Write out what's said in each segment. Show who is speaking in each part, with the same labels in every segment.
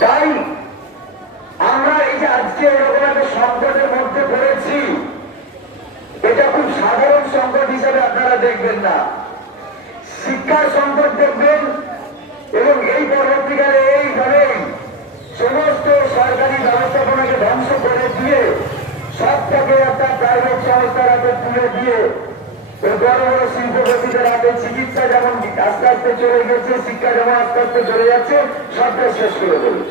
Speaker 1: তাই আমরা এই যে আজকে এরকম একটা সংকটের মধ্যে এটা খুব সাধারণ সংকট হিসেবে আপনারা দেখবেন না। শিক্ষার সংকট দেখবেন বড় বড় শিল্পপতিদের চিকিৎসা যেমন আস্তে আস্তে চলে গেছে, শিক্ষা যেমন আস্তে আস্তে চলে যাচ্ছে সবটা শেষ করে দেবে।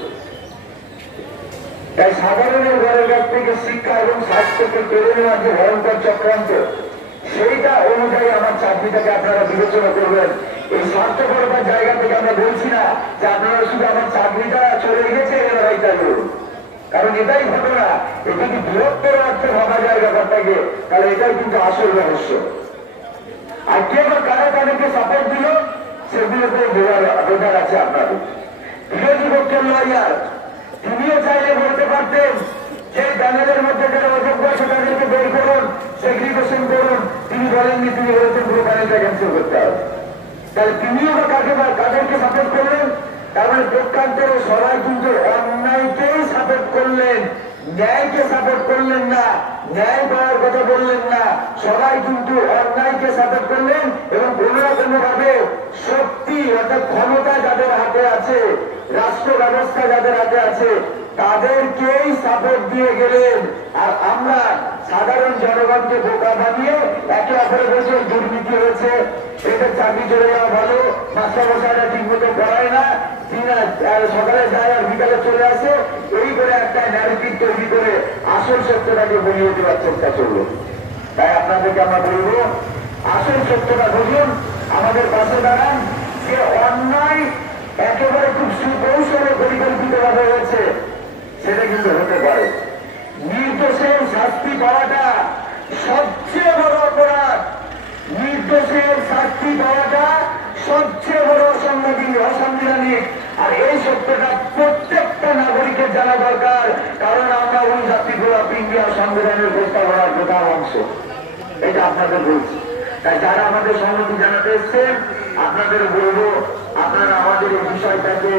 Speaker 1: তাই সাধারণের থেকে শিক্ষা এবং স্বাস্থ্যকে কেড়ে নেওয়ার যে ভয়ঙ্কর চক্রান্ত, সেইটা অনুযায়ী আমার চাকরিটাকে আপনারা বিবেচনা করবেন। এই স্বার্থপরতার জায়গা থেকে আমরা বলছি না যে আপনারা শুধু আমার চাকরিটা চলে গেছে, এবার এইটা করুন। কারণ এটাই ঘটনা এটা কি বৃহত্তর অর্থে ভাবা যায় ব্যাপারটাকে তাহলে এটাই কিন্তু আসল রহস্য। আর কে বা কারা তাদেরকে সাপোর্ট দিল সেগুলোতে বোঝার বোঝার আছে আপনাদের। বিরোধী পক্ষের লয়ার তিনিও চাইলে বলতে পারতেন যে প্যানেলের মধ্যে যারা অযোগ্য আছে তাদেরকে বের করুন সেগ্রিগেশন করুন। তিনি বলেননি, তিনি বলেছেন, পুরো প্যানেলটা ক্যান্সেল করতে হবে। তাহলে তিনিও বা কাকে কাদেরকে সাপোর্ট করলেন? তার মানে প্রত্যন্ত সবাই কিন্তু করলেন। ন্যায়কে সাপোর্ট করলেন না, ন্যায় পাওয়ার কথা বললেন না। সবাই কিন্তু অন্যায়কে সাপোর্ট করলেন এবং কোনো ভাবে শক্তি অর্থাৎ ক্ষমতা যাদের হাতে আছে, রাষ্ট্র ব্যবস্থা যাদের হাতে আছে, তাদেরকেই সাপোর্ট দিয়ে গেলেন। আর আমরা সাধারণ জনগণকে বোকা বানিয়ে একে অপরে বসে হয়েছে এটা চাকরি চলে যাওয়া ভালো ঠিক মতো পড়ায় না সকালে যায় আর বিকালে চলে আসে, এই করে একটা ন্যারেটিভ তৈরি করে আসল সত্যটাকে বলিয়ে দেওয়ার চেষ্টা চলল। তাই আপনাদেরকে আমরা বলব আসল সত্যটা বুঝুন, আমাদের পাশে দাঁড়ান, যে অন্যায় অসাংবিধানিক নিয়ে আর এই সত্যটা প্রত্যেকটা নাগরিকের জানা দরকার, কারণ আমরা ওই জাতিগুলো ইন্ডিয়া সংবিধানের প্রস্তাবনার প্রধান অংশ। এটা আপনাদের বলছি। তাই যারা আমাদের সম্মতি জানাতে এসছেন, আপনাদের বলব, আপনারা আমাদের এই বিষয়টাকে